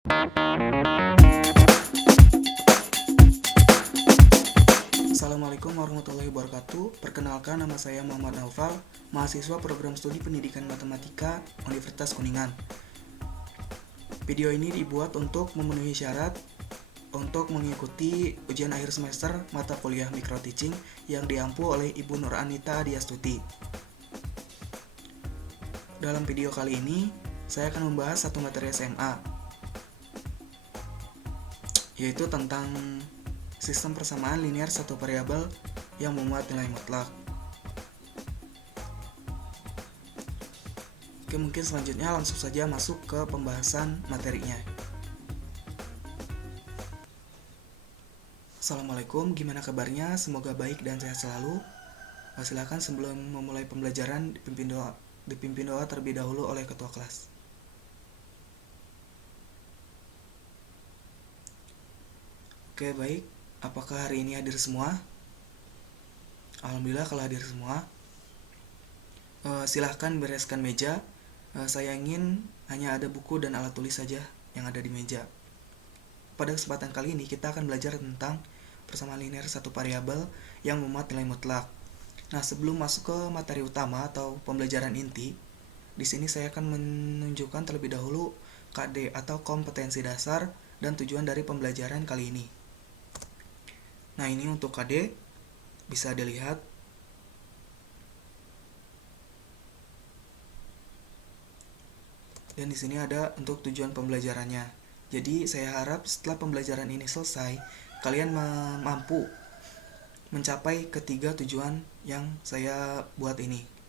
Assalamualaikum warahmatullahi wabarakatuh. Perkenalkan, nama saya Muhammad Naufal, mahasiswa program studi pendidikan matematika Universitas Kuningan. Video ini dibuat untuk memenuhi syarat untuk mengikuti ujian akhir semester mata kuliah Micro Teaching yang diampu oleh Ibu Nur Anita Diastuti. Dalam video kali ini, saya akan membahas satu materi SMA, yaitu tentang sistem persamaan linear satu variabel yang memuat nilai mutlak. Oke, mungkin selanjutnya langsung saja masuk ke pembahasan materinya. Assalamualaikum, gimana kabarnya? Semoga baik dan sehat selalu. Silakan sebelum memulai pembelajaran dipimpin doa terlebih dahulu oleh ketua kelas. Oke, baik. Apakah hari ini hadir semua? Alhamdulillah kalau hadir semua. Silahkan bereskan meja. Saya ingin hanya ada buku dan alat tulis saja yang ada di meja. Pada kesempatan kali ini kita akan belajar tentang persamaan linear satu variabel yang memuat nilai mutlak. Nah, sebelum masuk ke materi utama atau pembelajaran inti, di sini saya akan menunjukkan terlebih dahulu KD atau kompetensi dasar dan tujuan dari pembelajaran kali ini. Nah, ini untuk KD bisa dilihat. Dan di sini ada untuk tujuan pembelajarannya. Jadi, saya harap setelah pembelajaran ini selesai, kalian mampu mencapai ketiga tujuan yang saya buat ini.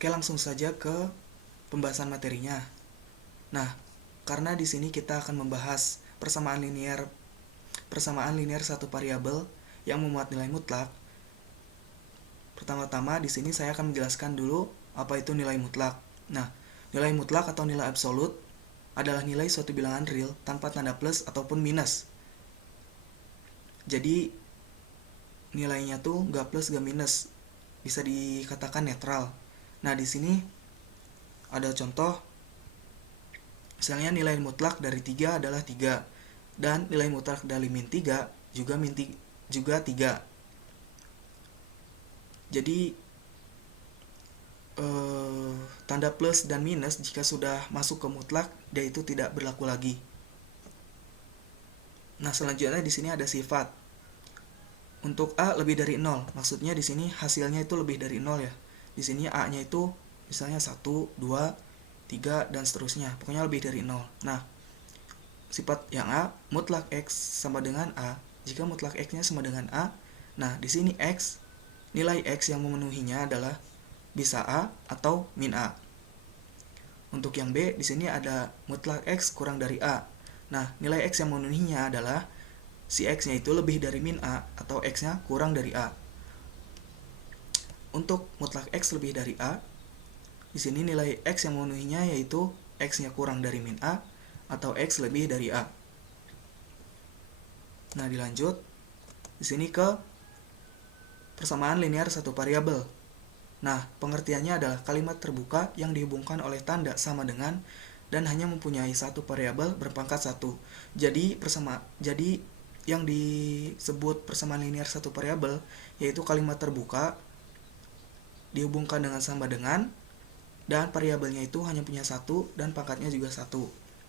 Oke, langsung saja ke pembahasan materinya. Nah, karena di sini kita akan membahas persamaan linear satu variabel yang memuat nilai mutlak. Pertama-tama di sini saya akan menjelaskan dulu apa itu nilai mutlak. Nah, nilai mutlak atau nilai absolut adalah nilai suatu bilangan real tanpa tanda plus ataupun minus. Jadi nilainya tuh gak plus gak minus, bisa dikatakan netral. Nah, di sini ada contoh. Misalnya nilai mutlak dari 3 adalah 3 dan nilai mutlak dari min 3 juga 3. Jadi tanda plus dan minus jika sudah masuk ke mutlak, dia itu tidak berlaku lagi. Nah, selanjutnya di sini ada sifat. Untuk A lebih dari 0, maksudnya di sini hasilnya itu lebih dari 0 ya. Di sini A-nya itu misalnya 1, 2, 3 dan seterusnya. Pokoknya lebih dari 0. Nah, sifat yang A, mutlak X sama dengan A. Jika mutlak X-nya sama dengan A, nah di sini X, nilai X yang memenuhinya adalah bisa A atau min A. Untuk yang B, di sini ada mutlak X kurang dari A. Nah, nilai X yang memenuhinya adalah si X-nya itu lebih dari min A atau X-nya kurang dari A. Untuk mutlak X lebih dari A, di sini nilai X yang memenuhinya yaitu X-nya kurang dari min A atau X lebih dari A. Nah, dilanjut di sini ke persamaan linear satu variabel. Nah, pengertiannya adalah kalimat terbuka yang dihubungkan oleh tanda sama dengan dan hanya mempunyai satu variabel berpangkat 1. Jadi yang disebut persamaan linear satu variabel yaitu kalimat terbuka dihubungkan dengan sama dengan dan variabelnya itu hanya punya 1 dan pangkatnya juga 1.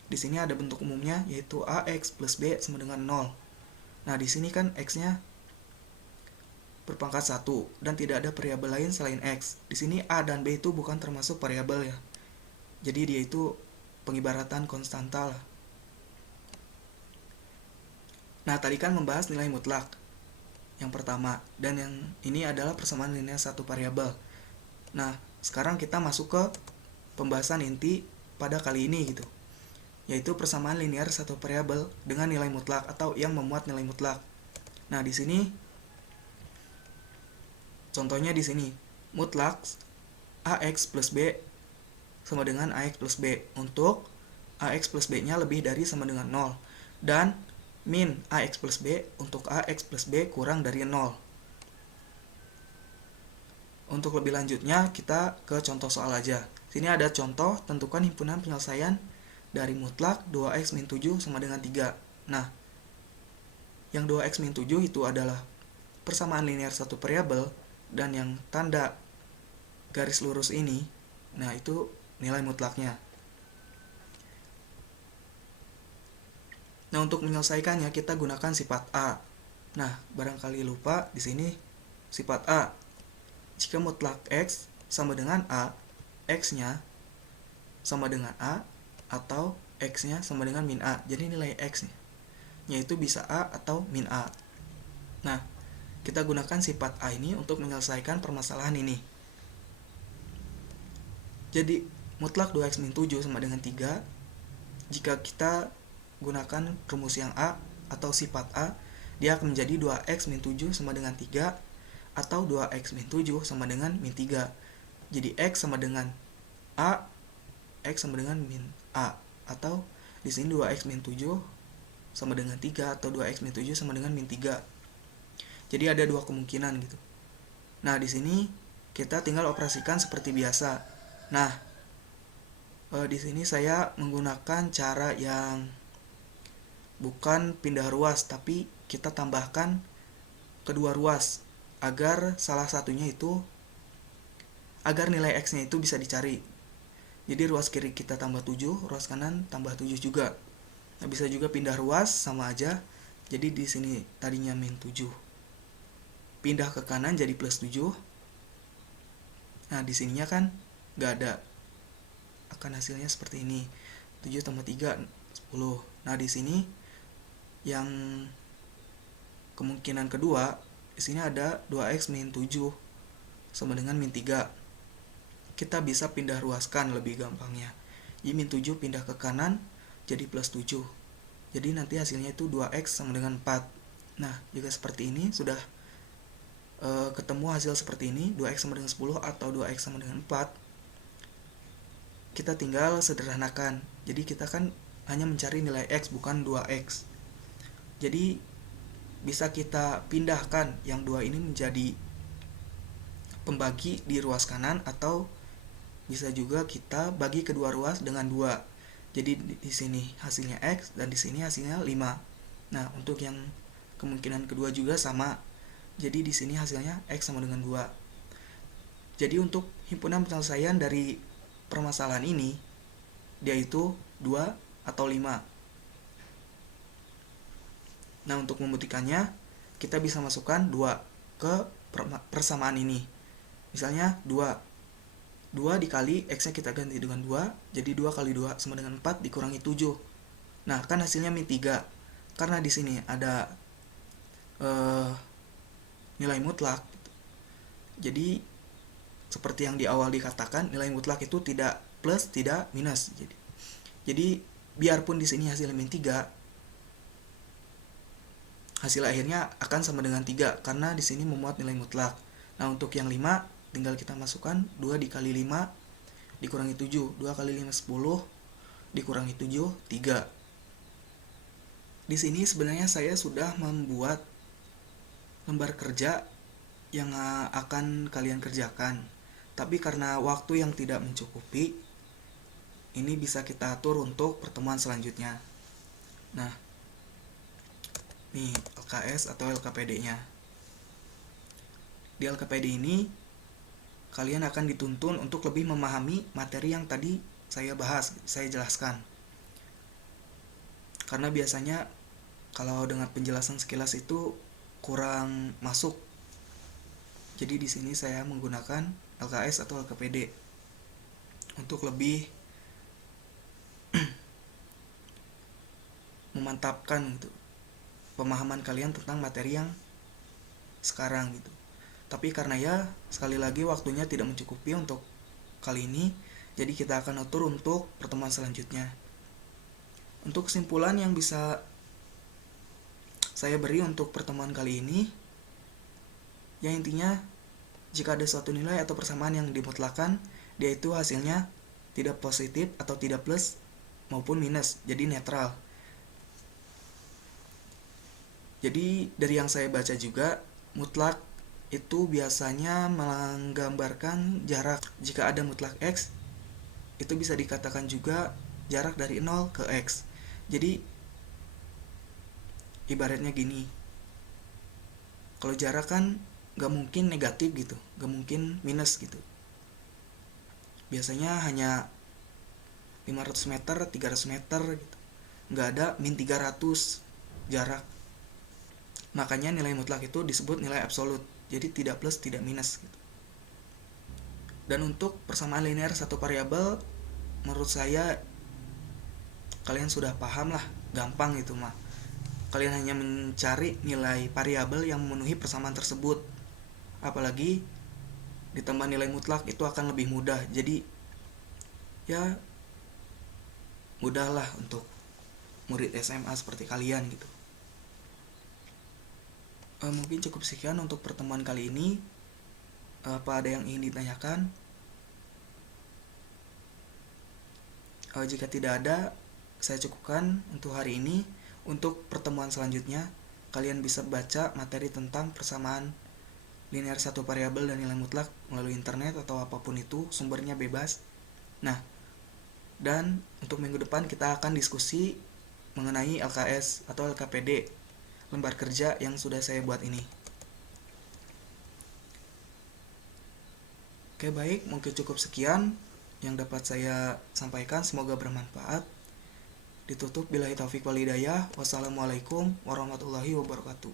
Di sini ada bentuk umumnya yaitu AX plus B sama dengan 0. Nah, di sini kan X-nya berpangkat 1 dan tidak ada variabel lain selain X. Di sini A dan B itu bukan termasuk variabel ya. Jadi dia itu pengibaratan konstanta lah. Nah, tadi kan membahas nilai mutlak yang pertama, dan yang ini adalah persamaan linear satu variabel. Nah, sekarang kita masuk ke pembahasan inti pada kali ini gitu, yaitu persamaan linear satu variabel dengan nilai mutlak atau yang memuat nilai mutlak. Nah, di sini contohnya di sini mutlak AX plus B sama dengan AX plus B untuk AX plus B-nya lebih dari sama dengan 0 dan min AX plus B untuk AX plus B kurang dari 0. Untuk lebih lanjutnya kita ke contoh soal aja. Sini ada contoh, tentukan himpunan penyelesaian dari mutlak 2x min 7 sama dengan 3. Nah, yang 2x min 7 itu adalah persamaan linear satu variabel, dan yang tanda garis lurus ini, nah itu nilai mutlaknya. Nah, untuk menyelesaikannya kita gunakan sifat A. Nah, barangkali lupa di sini sifat A. Jika mutlak X sama dengan A, X-nya sama dengan A atau X-nya sama dengan min A. Jadi nilai X-nya yaitu bisa A atau min A. Nah, kita gunakan sifat A ini untuk menyelesaikan permasalahan ini. Jadi, mutlak 2x min 7 sama dengan 3. Jika kita gunakan rumus yang A atau sifat A, dia akan menjadi 2x min 7 sama dengan 3 atau 2x min 7 sama dengan min 3. Jadi X sama dengan A, X sama dengan min A. Atau di sini 2x min 7 sama dengan 3 atau 2x min 7 sama dengan min 3. Jadi ada dua kemungkinan gitu. Nah, di sini kita tinggal operasikan seperti biasa. Nah, di sini saya menggunakan cara yang bukan pindah ruas, tapi kita tambahkan kedua ruas agar salah satunya itu, agar nilai X-nya itu bisa dicari. Jadi ruas kiri kita tambah 7, ruas kanan tambah 7 juga. Nah, bisa juga pindah ruas, sama aja. Jadi di sini tadinya min 7, pindah ke kanan jadi plus 7. Nah, di sininya kan nggak ada, akan hasilnya seperti ini. 7 tambah 3, 10. Nah, di sini yang kemungkinan kedua, di sini ada 2x min 7 sama dengan min 3. Kita bisa pindah ruaskan lebih gampangnya. Jadi min 7 pindah ke kanan jadi plus 7. Jadi nanti hasilnya itu 2x sama dengan 4. Nah, jika seperti ini sudah ketemu hasil seperti ini, 2x sama dengan 10 atau 2x sama dengan 4. Kita tinggal sederhanakan. Jadi kita kan hanya mencari nilai x, bukan 2x. Jadi bisa kita pindahkan yang 2 ini menjadi pembagi di ruas kanan, atau bisa juga kita bagi kedua ruas dengan 2. Jadi di sini hasilnya x dan di sini hasilnya 5. Nah, untuk yang kemungkinan kedua juga sama. Jadi di sini hasilnya x sama dengan 2. Jadi untuk himpunan penyelesaian dari permasalahan ini, dia itu 2 atau 5. Nah, untuk membuktikannya, kita bisa masukkan 2 ke persamaan ini. Misalnya 2 dikali X-nya kita ganti dengan 2, jadi 2 kali 2 sama dengan 4 dikurangi 7. Nah, kan hasilnya min 3. Karena di sini ada nilai mutlak. Jadi, seperti yang di awal dikatakan, nilai mutlak itu tidak plus, tidak minus. Jadi biarpun di sini hasilnya min 3, hasil akhirnya akan sama dengan 3 karena di sini memuat nilai mutlak. Nah, untuk yang 5 tinggal kita masukkan 2 dikali 5 dikurangi 7. 2 kali 5 10 dikurangi 7 3. Di sini sebenarnya saya sudah membuat lembar kerja yang akan kalian kerjakan. Tapi karena waktu yang tidak mencukupi, ini bisa kita atur untuk pertemuan selanjutnya. Nah, nih LKS atau LKPD-nya. Di LKPD ini kalian akan dituntun untuk lebih memahami materi yang tadi saya bahas, saya jelaskan. Karena biasanya kalau dengan penjelasan sekilas itu kurang masuk. Jadi di sini saya menggunakan LKS atau LKPD untuk lebih memantapkan gitu pemahaman kalian tentang materi yang sekarang gitu. Tapi karena ya sekali lagi waktunya tidak mencukupi untuk kali ini, jadi kita akan atur untuk pertemuan selanjutnya. Untuk kesimpulan yang bisa saya beri untuk pertemuan kali ini, ya intinya jika ada suatu nilai atau persamaan yang dimutlakan, dia itu hasilnya tidak positif atau tidak plus maupun minus, jadi netral. Jadi dari yang saya baca juga, mutlak itu biasanya menggambarkan jarak. Jika ada mutlak X, itu bisa dikatakan juga jarak dari 0 ke X. Jadi ibaratnya gini, kalau jarak kan gak mungkin negatif gitu, gak mungkin minus gitu. Biasanya hanya 500 meter, 300 meter gitu. Gak ada min 300 jarak. Makanya nilai mutlak itu disebut nilai absolut. Jadi tidak plus, tidak minus gitu. Dan untuk persamaan linear satu variabel, menurut saya kalian sudah paham lah, gampang gitu mah. Kalian hanya mencari nilai variabel yang memenuhi persamaan tersebut. Apalagi ditambah nilai mutlak itu akan lebih mudah. Jadi ya mudahlah untuk murid SMA seperti kalian gitu. Mungkin cukup sekian untuk pertemuan kali ini. Apa ada yang ingin ditanyakan? Jika tidak ada, saya cukupkan untuk hari ini. Untuk pertemuan selanjutnya, kalian bisa baca materi tentang persamaan linear satu variabel dan nilai mutlak melalui internet atau apapun itu, sumbernya bebas. Nah, dan untuk minggu depan kita akan diskusi mengenai LKS atau LKPD, lembar kerja yang sudah saya buat ini. Oke, baik, mungkin cukup sekian yang dapat saya sampaikan, semoga bermanfaat. Ditutup billahi taufik wal hidayah. Wassalamualaikum warahmatullahi wabarakatuh.